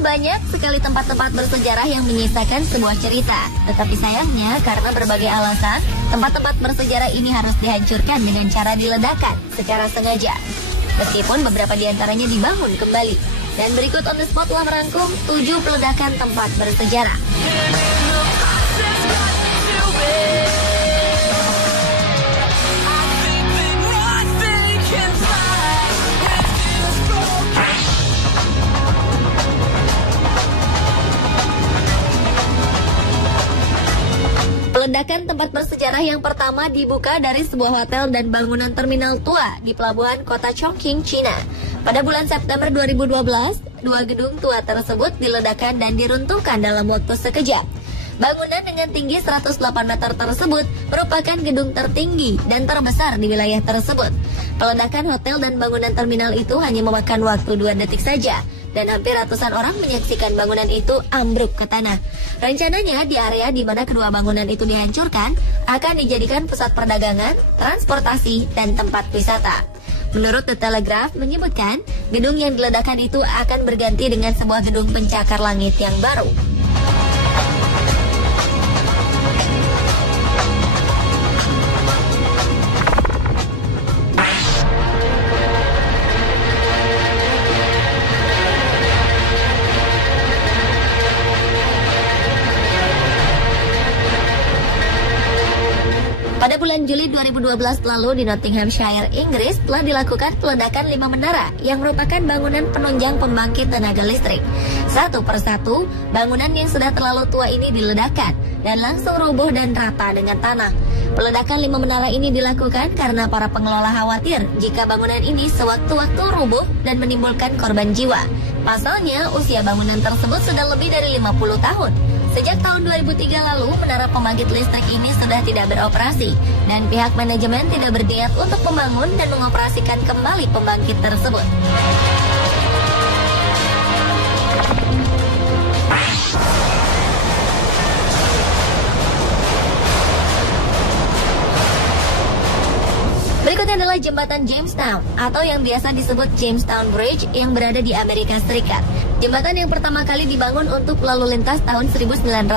banyak sekali tempat-tempat bersejarah yang menyisakan sebuah cerita. Tetapi sayangnya karena berbagai alasan, tempat-tempat bersejarah ini harus dihancurkan dengan cara diledakkan secara sengaja. Meskipun beberapa di antaranya dibangun kembali. Dan berikut On The Spot telah merangkum 7 peledakan tempat bersejarah. Peledakan tempat bersejarah yang pertama dibuka dari sebuah hotel dan bangunan terminal tua di pelabuhan kota Chongqing, China. Pada bulan September 2012, 2 gedung tua tersebut diledakkan dan diruntuhkan dalam waktu sekejap. Bangunan dengan tinggi 108 meter tersebut merupakan gedung tertinggi dan terbesar di wilayah tersebut. Peledakan hotel dan bangunan terminal itu hanya memakan waktu 2 detik saja, dan hampir ratusan orang menyaksikan bangunan itu ambruk ke tanah. Rencananya di area di mana kedua bangunan itu dihancurkan akan dijadikan pusat perdagangan, transportasi, dan tempat wisata. Menurut The Telegraph menyebutkan, gedung yang diledakkan itu akan berganti dengan sebuah gedung pencakar langit yang baru. Pada bulan Juli 2012 lalu di Nottinghamshire, Inggris telah dilakukan peledakan 5 menara yang merupakan bangunan penunjang pembangkit tenaga listrik. Satu persatu, bangunan yang sudah terlalu tua ini diledakkan dan langsung roboh dan rata dengan tanah. Peledakan 5 menara ini dilakukan karena para pengelola khawatir jika bangunan ini sewaktu-waktu roboh dan menimbulkan korban jiwa. Pasalnya, usia bangunan tersebut sudah lebih dari 50 tahun. Sejak tahun 2003 lalu, menara pembangkit listrik ini sudah tidak beroperasi dan pihak manajemen tidak berniat untuk membangun dan mengoperasikan kembali pembangkit tersebut. Berikutnya adalah jembatan Jamestown atau yang biasa disebut Jamestown Bridge yang berada di Amerika Serikat. Jembatan yang pertama kali dibangun untuk lalu lintas tahun 1940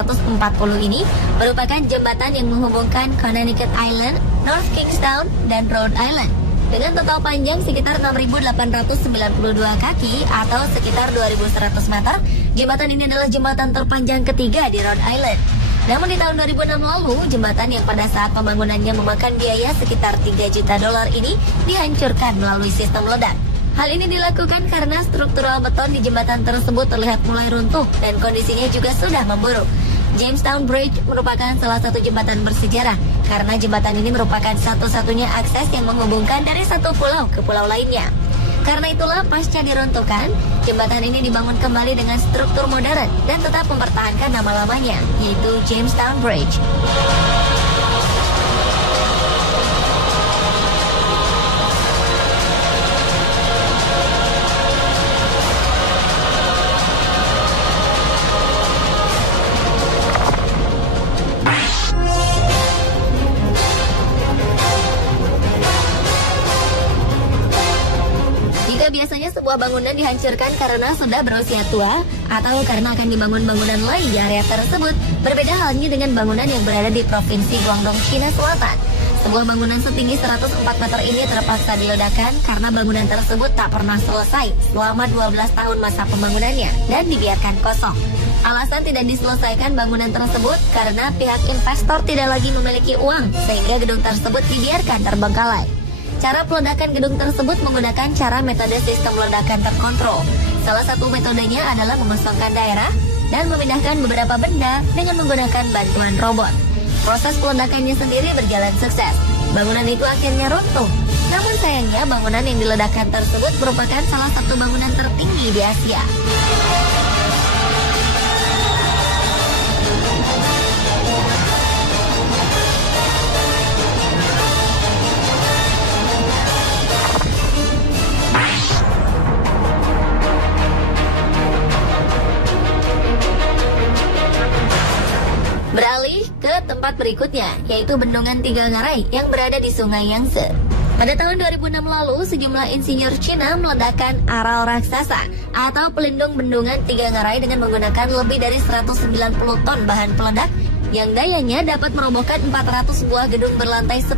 ini merupakan jembatan yang menghubungkan Connecticut Island, North Kingstown, dan Rhode Island. Dengan total panjang sekitar 6.892 kaki atau sekitar 2.100 meter, jembatan ini adalah jembatan terpanjang ketiga di Rhode Island. Namun di tahun 2006 lalu, jembatan yang pada saat pembangunannya memakan biaya sekitar $3 juta ini dihancurkan melalui sistem ledak. Hal ini dilakukan karena struktural beton di jembatan tersebut terlihat mulai runtuh dan kondisinya juga sudah memburuk. Jamestown Bridge merupakan salah satu jembatan bersejarah karena jembatan ini merupakan satu-satunya akses yang menghubungkan dari satu pulau ke pulau lainnya. Karena itulah pasca diruntuhkan, jembatan ini dibangun kembali dengan struktur modern dan tetap mempertahankan nama lamanya, yaitu Jamestown Bridge. Biasanya sebuah bangunan dihancurkan karena sudah berusia tua atau karena akan dibangun bangunan lain di area tersebut. Berbeda halnya dengan bangunan yang berada di Provinsi Guangdong, China Selatan. Sebuah bangunan setinggi 104 meter ini terpaksa diledakkan karena bangunan tersebut tak pernah selesai selama 12 tahun masa pembangunannya dan dibiarkan kosong. Alasan tidak diselesaikan bangunan tersebut karena pihak investor tidak lagi memiliki uang sehingga gedung tersebut dibiarkan terbengkalai. Cara peledakan gedung tersebut menggunakan cara metode sistem ledakan terkontrol. Salah satu metodenya adalah mengosongkan daerah dan memindahkan beberapa benda dengan menggunakan bantuan robot. Proses peledakannya sendiri berjalan sukses. Bangunan itu akhirnya runtuh. Namun sayangnya bangunan yang diledakkan tersebut merupakan salah satu bangunan tertinggi di Asia. Beralih ke tempat berikutnya, yaitu Bendungan Tiga Ngarai yang berada di Sungai Yangtze. Pada tahun 2006 lalu, sejumlah insinyur Cina meledakkan aral raksasa atau pelindung bendungan 3 ngarai dengan menggunakan lebih dari 190 ton bahan peledak yang dayanya dapat merobohkan 400 buah gedung berlantai 10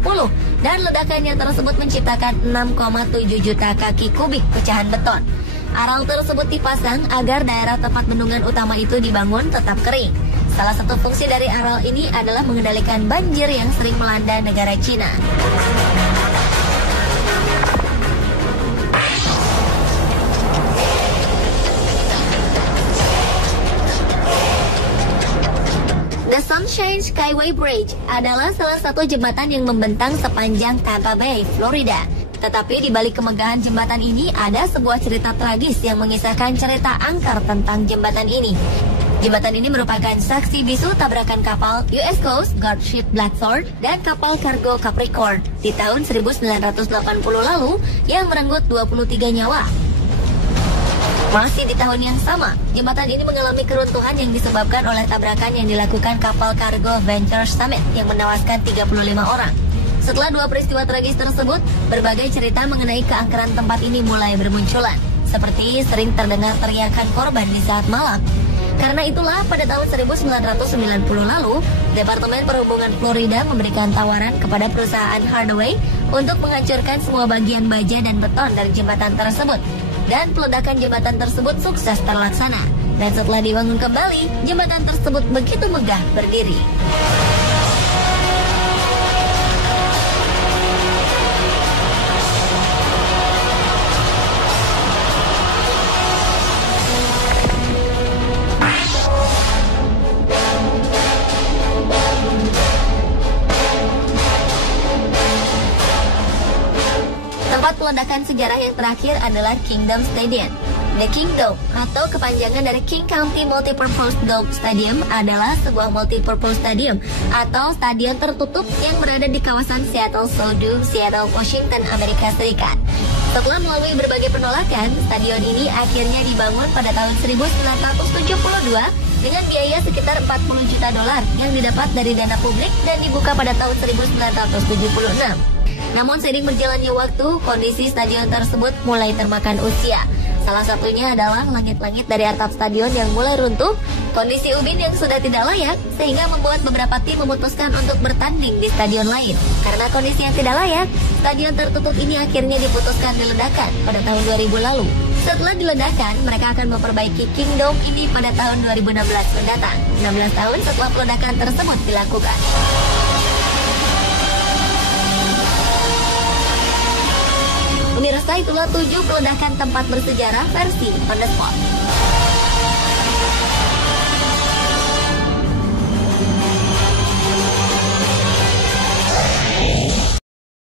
dan ledakannya tersebut menciptakan 6,7 juta kaki kubik pecahan beton. Aral tersebut dipasang agar daerah tempat bendungan utama itu dibangun tetap kering. Salah satu fungsi dari aral ini adalah mengendalikan banjir yang sering melanda negara Cina. The Sunshine Skyway Bridge adalah salah satu jembatan yang membentang sepanjang Tampa Bay, Florida. Tetapi di balik kemegahan jembatan ini ada sebuah cerita tragis yang mengisahkan cerita angker tentang jembatan ini. Jembatan ini merupakan saksi bisu tabrakan kapal US Coast Guard Ship Blackthorn dan kapal kargo Capricorn di tahun 1980 lalu yang merenggut 23 nyawa. Masih di tahun yang sama, jembatan ini mengalami keruntuhan yang disebabkan oleh tabrakan yang dilakukan kapal kargo Venture Summit yang menewaskan 35 orang. Setelah 2 peristiwa tragis tersebut, berbagai cerita mengenai keangkeran tempat ini mulai bermunculan, seperti sering terdengar teriakan korban di saat malam. Karena itulah pada tahun 1990 lalu, Departemen Perhubungan Florida memberikan tawaran kepada perusahaan Hardaway untuk menghancurkan semua bagian baja dan beton dari jembatan tersebut. Dan peledakan jembatan tersebut sukses terlaksana. Dan setelah dibangun kembali, jembatan tersebut begitu megah berdiri. Tempat peledakan sejarah yang terakhir adalah Kingdom Stadium. The Kingdom atau kepanjangan dari King County Multipurpose Dome Stadium adalah sebuah multipurpose stadium atau stadion tertutup yang berada di kawasan Seattle Sodom, Seattle, Washington, Amerika Serikat. Setelah melalui berbagai penolakan, stadion ini akhirnya dibangun pada tahun 1972 dengan biaya sekitar 40 juta dolar yang didapat dari dana publik dan dibuka pada tahun 1976. Namun seiring berjalannya waktu, kondisi stadion tersebut mulai termakan usia. Salah satunya adalah langit-langit dari atap stadion yang mulai runtuh, kondisi ubin yang sudah tidak layak, sehingga membuat beberapa tim memutuskan untuk bertanding di stadion lain. Karena kondisi yang tidak layak, stadion tertutup ini akhirnya diputuskan diledakkan pada tahun 2000 lalu. Setelah diledakkan, mereka akan memperbaiki Kingdom ini pada tahun 2016 mendatang, 16 tahun setelah peledakan tersebut dilakukan. Pemirsa, itulah 7 peledakan tempat bersejarah versi On The Spot.